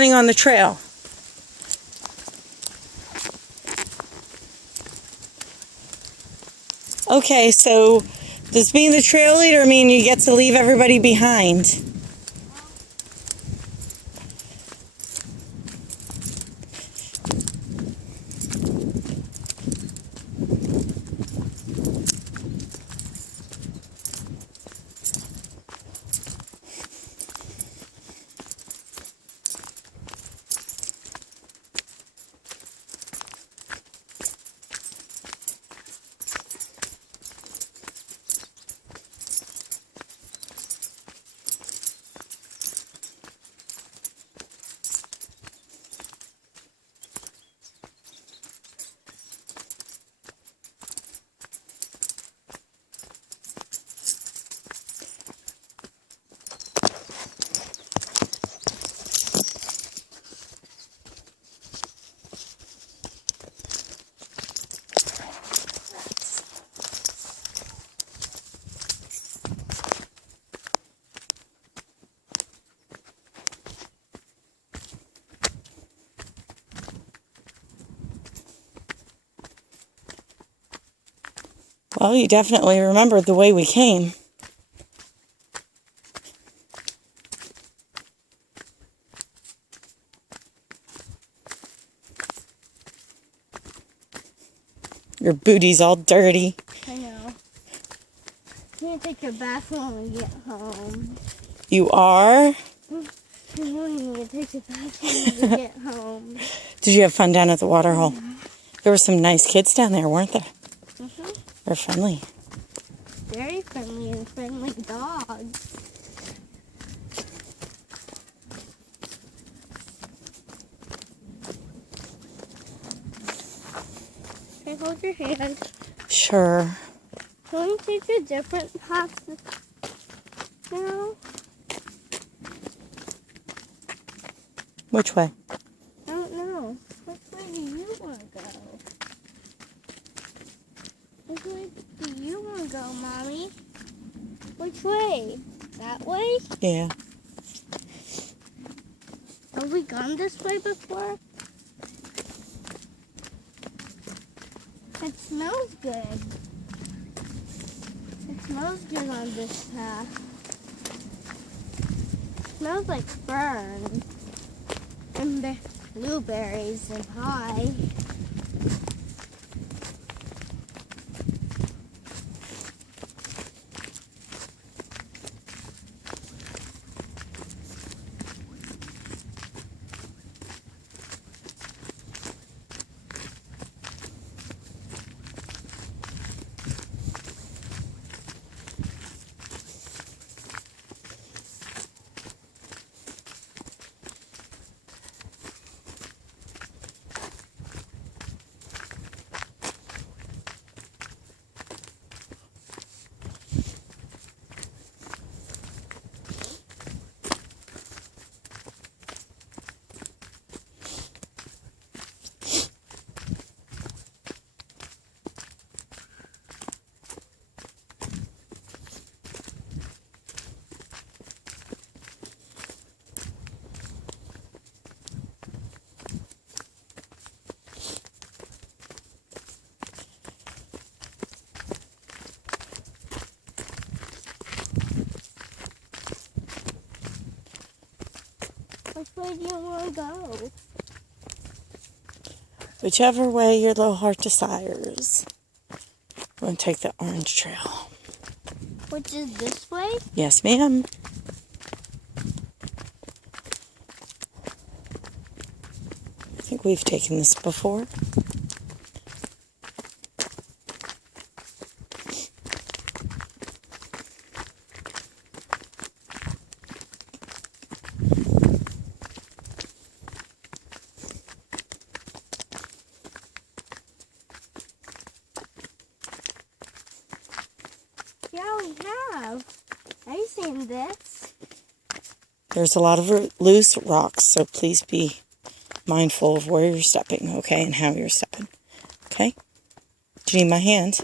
running on the trail. Okay, so does being the trail leader mean you get to leave everybody behind? Well, you definitely remembered the way we came. Your booty's all dirty. I know. I'm going to take a bath when we get home. You are? I'm going to take a bath when we get home. Did you have fun down at the water hole? There were some nice kids down there, weren't there? Mm-hmm. They're friendly. Very friendly and friendly dogs. Can I hold your hand? Sure. Can we take a different path now? Which way? I don't know. Which way do you want to go? Which way do you want to go, Mommy? Which way? That way? Yeah. Have we gone this way before? It smells good. It smells good on this path. It smells like fern and blueberries and pie. Which way do you want to go? Whichever way your little heart desires. We're going to take the orange trail. Which is this way? Yes, ma'am. I think we've taken this before. Yeah, we have. I've seen this. There's a lot of loose rocks, so please be mindful of where you're stepping, okay, and how you're stepping. Okay? Do you need my hand?